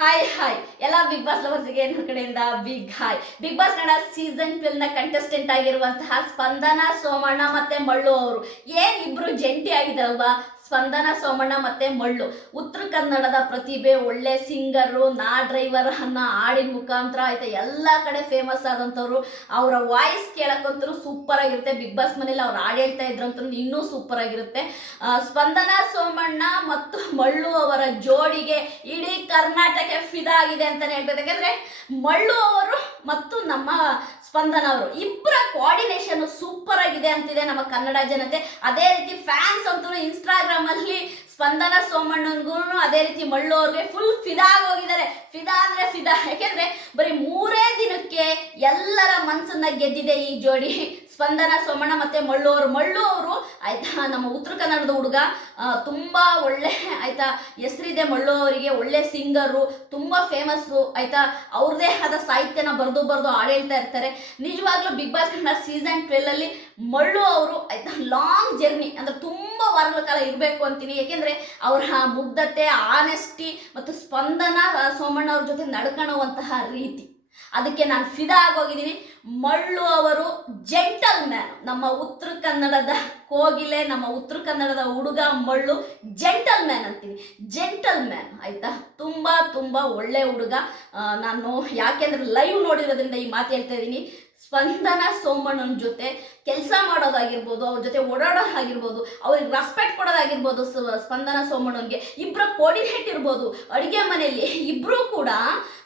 Hi hi ಎಲ್ಲ big boss ಲವರ್ಸ್ಗೆ ನನ್ನ ಕಡೆಯಿಂದ big hi big boss Kannada season ಟ್ವೆಲ್ನ contestant ಆಗಿರುವಂತಹ ಸ್ಪಂದನ ಸೋಮಣ್ಣ ಮತ್ತೆ ಮಳ್ಳು ಅವರು. ಏನ್ ಇಬ್ರು ಜಂಟಿ ಆಗಿದಾರಲ್ವಾ? ಸ್ಪಂದನ ಸೋಮಣ್ಣ ಮತ್ತೆ ಮಳ್ಳು. ಉತ್ತರ ಕನ್ನಡದ ಪ್ರತಿಭೆ, ಒಳ್ಳೆ ಸಿಂಗರು, ನಾ ಡ್ರೈವರ್ ಅನ್ನ ಹಾಡಿನ ಮುಖಾಂತರ ಆಯ್ತಾ ಎಲ್ಲ ಕಡೆ ಫೇಮಸ್ ಆದಂಥವ್ರು. ಅವರ ವಾಯ್ಸ್ ಕೇಳಕ್ಕಂತೂ ಸೂಪರ್ ಆಗಿರುತ್ತೆ. ಬಿಗ್ ಬಾಸ್ ಮನೇಲಿ ಅವ್ರು ಹಾಡು ಹೇಳ್ತಾ ಇದ್ರಂತೂ ಇನ್ನೂ ಸೂಪರ್ ಆಗಿರುತ್ತೆ. ಸ್ಪಂದನ ಸೋಮಣ್ಣ ಮತ್ತು ಮಳ್ಳು ಅವರ ಜೋಡಿಗೆ ಇಡೀ ಕರ್ನಾಟಕ ಫಿದಾ ಆಗಿದೆ ಅಂತಾನೆ ಹೇಳ್ಬೇಕು. ಯಾಕಂದ್ರೆ ಮಳ್ಳು ಅವರು ಮತ್ತು ನಮ್ಮ ಸ್ಪಂದನ ಅವರು ಇಬ್ಬರ ಕೋಆರ್ಡಿನೇಷನ್ ಸೂಪರ್ ಆಗಿದೆ ಅಂತಿದೆ ನಮ್ಮ ಕನ್ನಡ ಜನತೆ. ಅದೇ ರೀತಿ ಫ್ಯಾನ್ಸ್ ಅಂತೂ ಇನ್ಸ್ಟಾಗ್ರಾಮ್ ಅಲ್ಲಿ ಸ್ಪಂದನ ಸೋಮಣ್ಣನ್ಗೂ ಅದೇ ರೀತಿ ಮಳ್ಳು ಅವ್ರಿಗೆ ಫುಲ್ ಫಿದಾ ಹೋಗಿದ್ದಾರೆ. ಫಿದಾ ಅಂದ್ರೆ ಫಿದಾ ಯಾಕೆಂದ್ರೆ ಬರೀ ಮೂರೇ ದಿನಕ್ಕೆ ಎಲ್ಲರ ಮನಸ್ಸನ್ನ ಗೆದ್ದಿದೆ ಈ ಜೋಡಿ. ಸ್ಪಂದನ ಸೋಮಣ್ಣ ಮತ್ತೆ ಮಳ್ಳು ಅವರು. ಮಳ್ಳು ಅವರು ಆಯ್ತಾ, ನಮ್ಮ ಉತ್ತರ ಕನ್ನಡದ ಹುಡುಗ ತುಂಬಾ ಒಳ್ಳೆ, ಆಯ್ತಾ, ಹೆಸರಿದೆ ಮಳ್ಳು ಅವರಿಗೆ, ಒಳ್ಳೆ ಸಿಂಗರು ತುಂಬಾ ಫೇಮಸ್ಸು ಆಯ್ತಾ, ಅವ್ರದೇ ಆದ ಸಾಹಿತ್ಯನ ಬರೆದು ಬರೆದು ಹಾಡು ಇರ್ತಾರೆ. ನಿಜವಾಗ್ಲೂ big boss Kannada season twelve ಅಲ್ಲಿ ಮಳ್ಳು ಅವರು, ಆಯ್ತಾ ಲಾಂಗ್ ಜರ್ನಿ ಅಂದ್ರೆ ತುಂಬಾ ವಾರಗಳ ಕಾಲ ಇರಬೇಕು ಅಂತೀನಿ. ಯಾಕೆಂದ್ರೆ ಅವರ ಮುಗ್ಧತೆ ಆನೆಸ್ಟಿ ಮತ್ತು ಸ್ಪಂದನ ಸೋಮಣ್ಣ ಅವ್ರ ಜೊತೆ ನಡ್ಕೊಳ್ಳುವಂತಹ ರೀತಿ. ಅದಕ್ಕೆ ನಾನು ಫಿದಾ ಆಗೋಗಿದ್ದೀನಿ. ಮಳ್ಳು ಅವರು ಜೆಂಟಲ್ ಮ್ಯಾನ್. ನಮ್ಮ ಉತ್ತರ ಕನ್ನಡದ ಕೋಗಿಲೆ, ನಮ್ಮ ಉತ್ತರ ಕನ್ನಡದ ಹುಡುಗ ಮಳ್ಳು ಜೆಂಟಲ್ ಮ್ಯಾನ್ ಅಂತೀವಿ. ಜೆಂಟಲ್ ಮ್ಯಾನ್, ಆಯ್ತಾ? ತುಂಬಾ ತುಂಬಾ ಒಳ್ಳೆ ಹುಡುಗ. ನಾನು ಯಾಕೆಂದ್ರೆ ಲೈವ್ ನೋಡಿರೋದ್ರಿಂದ ಈ ಮಾತು ಹೇಳ್ತಾ ಇದ್ದೀನಿ. ಸ್ಪಂದನ ಸೋಮಣ್ಣನ ಜೊತೆ ಕೆಲಸ ಮಾಡೋದಾಗಿರ್ಬೋದು, ಅವ್ರ ಜೊತೆ ಓಡಾಡೋದಾಗಿರ್ಬೋದು, ಅವ್ರಿಗೆ ರೆಸ್ಪೆಕ್ಟ್ ಕೊಡೋದಾಗಿರ್ಬೋದು ಸ್ಪಂದನ ಸೋಮಣ್ಣನಿಗೆ. ಇಬ್ಬರು ಕೋರ್ಡಿನೇಟ್ ಇರ್ಬೋದು. ಅಡುಗೆ ಮನೆಯಲ್ಲಿ ಇಬ್ಬರೂ ಕೂಡ,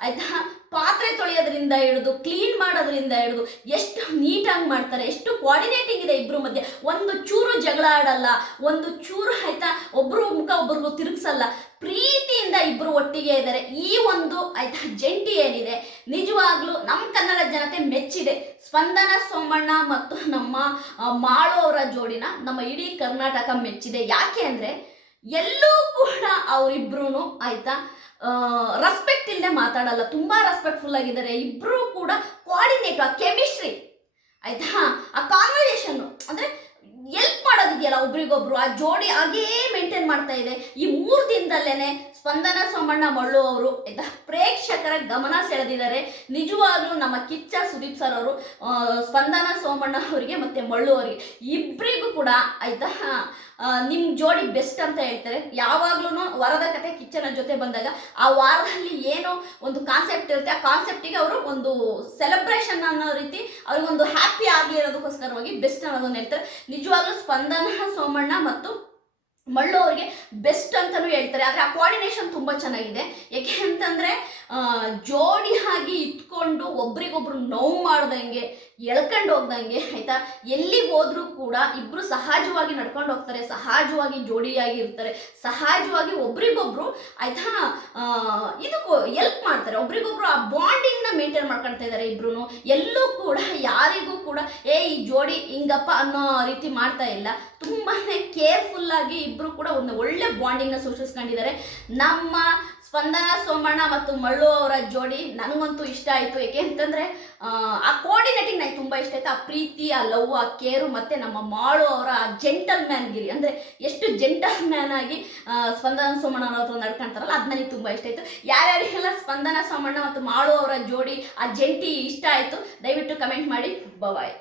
ಆಯ್ತಾ? ಪಾತ್ರೆ ತೊಳೆಯೋದ್ರಿಂದ ಹಿಡಿದು ಕ್ಲೀನ್ ಮಾಡೋದ್ರಿಂದ ಹಿಡಿದು ಎಷ್ಟು ನೀಟಾಗಿ ಮಾಡ್ತಾರೆ, ಎಷ್ಟು ಕೋಆರ್ಡಿನೇಟಿಂಗ್ ಇದೆ ಇಬ್ಬರ ಮಧ್ಯೆ. ಒಂದು ಚೂರು ಜಗಳ ಆಡಲ್ಲ, ಒಂದು ಚೂರು ಆಯ್ತಾ ಒಬ್ಬರು ಮುಖ ಒಬ್ಬರಿಗೂ ತಿರುಗಿಸಲ್ಲ. ಪ್ರೀತಿಯಿಂದ ಇಬ್ಬರು ಒಟ್ಟಿಗೆ ಇದ್ದಾರೆ. ಈ ಒಂದು ಆಯ್ತಾ ಜಂಟಿ ಏನಿದೆ, ನಿಜವಾಗ್ಲೂ ನಮ್ಮ ಕನ್ನಡ ಜನತೆ ಮೆಚ್ಚಿದೆ. ಸ್ಪಂದನ, ಸೋಮಣ್ಣ ಮತ್ತು ನಮ್ಮ ಮಾಳು ಜೋಡಿನ ನಮ್ಮ ಇಡೀ ಕರ್ನಾಟಕ ಮೆಚ್ಚಿದೆ. ಯಾಕೆ ಅಂದರೆ, ಎಲ್ಲೂ ಕೂಡ ಅವರಿಬ್ರು ಆಯ್ತಾ ರೆಸ್ಪೆಕ್ಟ್ ಇಲ್ಲದೆ ಮಾತಾಡಲ್ಲ, ತುಂಬಾ ರೆಸ್ಪೆಕ್ಟ್ಫುಲ್ ಆಗಿದ್ದಾರೆ. ಇಬ್ರು ಕೂಡ ಕೋಆರ್ಡಿನೇಟ್ ಆ ಕೆಮಿಸ್ಟ್ರಿ ಆಯ್ತಾ? ಆ ಕಾನ್ವರ್ಸೇಷನ್ ಅಂದ್ರೆ ಎಲ್ಪ್ ಮಾಡೋದಿದೆಯಲ್ಲ ಒಬ್ರಿಗೊಬ್ರು? ಆ ಜೋಡಿ ಹಾಗೇ ಮೇಂಟೈನ್ ಮಾಡ್ತಾ ಇದೆ. ಈ ಮೂರು ದಿನದಲ್ಲೇನೆ ಸ್ಪಂದನ ಸೋಮಣ್ಣ ಮಳ್ಳು ಅವರು ಪ್ರೇಕ್ಷಕರ ಗಮನ ಸೆಳೆದಿದ್ದಾರೆ. ನಿಜವಾಗ್ಲೂ ನಮ್ಮ ಕಿಚ್ಚ ಸುದೀಪ್ ಸರ್ ಅವರು ಸ್ಪಂದನ ಸೋಮಣ್ಣ ಅವರಿಗೆ ಮತ್ತೆ ಮಳ್ಳು ಅವರಿಗೆ ಇಬ್ಬರಿಗೂ ಕೂಡ ಆಯ್ತಾ? ನಿಮ್ಮ ಜೋಡಿ ಬೆಸ್ಟ್ ಅಂತ ಹೇಳ್ತಾರೆ. ಯಾವಾಗ್ಲೂ ವರದ ಕತೆ ಕಿಚ್ಚನ ಜೊತೆ ಬಂದಾಗ ಆ ವಾರದಲ್ಲಿ ಏನೋ ಒಂದು ಕಾನ್ಸೆಪ್ಟ್ ಇರುತ್ತೆ. ಆ ಕಾನ್ಸೆಪ್ಟಿಗೆ ಅವರು ಒಂದು ಸೆಲೆಬ್ರೇಷನ್ ಅನ್ನೋ ರೀತಿ ಅವ್ರಿಗೊಂದು ಹ್ಯಾಪಿ ಆಗಲಿ ಅನ್ನೋದಕ್ಕೋಸ್ಕರವಾಗಿ ಬೆಸ್ಟ್ ಅನ್ನೋದನ್ನ ಹೇಳ್ತಾರೆ. ನಿಜವಾಗ್ಲೂ ಸ್ಪಂದನ ಸೋಮಣ್ಣ ಮತ್ತು ಮಳ್ಳು ಅವರಿಗೆ ಬೆಸ್ಟ್ ಅಂತಲೂ ಹೇಳ್ತಾರೆ. ಆದರೆ ಆ ಕೋಆರ್ಡಿನೇಷನ್ ತುಂಬ ಚೆನ್ನಾಗಿದೆ. ಯಾಕೆ ಅಂತಂದರೆ ಜೋಡಿ ಆಗಿ ಇಟ್ಕೊಂಡು ಒಬ್ರಿಗೊಬ್ರು ನೋವು ಮಾಡ್ದಂಗೆ, ಎಳ್ಕೊಂಡು ಹೋಗ್ದಂಗೆ, ಆಯಿತಾ? ಎಲ್ಲಿಗೆ ಹೋದ್ರೂ ಕೂಡ ಇಬ್ಬರು ಸಹಜವಾಗಿ ನಡ್ಕೊಂಡು ಹೋಗ್ತಾರೆ, ಸಹಜವಾಗಿ ಜೋಡಿಯಾಗಿ ಇರ್ತಾರೆ, ಸಹಜವಾಗಿ ಒಬ್ರಿಗೊಬ್ರು, ಆಯ್ತಾ? ಇದಕ್ಕೂ ಎಲ್ಪ್ ಮಾಡ್ತಾರೆ. ಒಬ್ರಿಗೊಬ್ರು ಆ ಬಾಂಡಿಂಗ್ನ ಮೇಂಟೈನ್ ಮಾಡ್ಕೊಳ್ತಾ ಇದ್ದಾರೆ ಇಬ್ರು ಎಲ್ಲೂ ಕೂಡ, ಯಾರಿಗೂ ಕೂಡ, ಏ, ಈ ಜೋಡಿ ಹಿಂಗಪ್ಪ ಅನ್ನೋ ರೀತಿ ಮಾಡ್ತಾ ಇಲ್ಲ. ತುಂಬಾ ಕೇರ್ಫುಲ್ ಆಗಿ ಇಬ್ರು ಕೂಡ ಒಂದು ಒಳ್ಳೆ ಬಾಂಡಿಂಗ್ನ ಸೃಷ್ಟಿಸ್ಕೊಂಡಿದ್ದಾರೆ ನಮ್ಮ ಸ್ಪಂದನ ಸೋಮಣ್ಣ ಮತ್ತು ಮಳ್ಳು ಅವರ ಜೋಡಿ ನನಗಂತೂ ಇಷ್ಟ ಆಯಿತು. ಏಕೆ ಅಂತಂದರೆ, ಆ ಕೋಆರ್ಡಿನೇಟಿಂಗ್ ನನಗೆ ತುಂಬ ಇಷ್ಟ ಆಯಿತು. ಆ ಪ್ರೀತಿ, ಆ ಲವ್, ಆ ಕೇರು ಮತ್ತು ನಮ್ಮ ಮಾಳು ಅವರ ಆ ಜೆಂಟಲ್ ಮ್ಯಾನ್ ಗಿರಿ. ಅಂದರೆ ಎಷ್ಟು ಜೆಂಟಲ್ ಮ್ಯಾನ್ ಆಗಿ ಸ್ಪಂದನ ಸೋಮಣ್ಣ ಹತ್ರ ನಡ್ಕೊಂತಾರಲ್ಲ, ಅದು ನನಗೆ ತುಂಬ ಇಷ್ಟ ಆಯಿತು. ಯಾರ್ಯಾರಿಗೆಲ್ಲ ಸ್ಪಂದನ ಸೋಮಣ್ಣ ಮತ್ತು ಮಾಳು ಅವರ ಜೋಡಿ ಆ ಜಂಟಿ ಇಷ್ಟ ಆಯಿತು, ದಯವಿಟ್ಟು ಕಮೆಂಟ್ ಮಾಡಿ. ಬವಾಯ್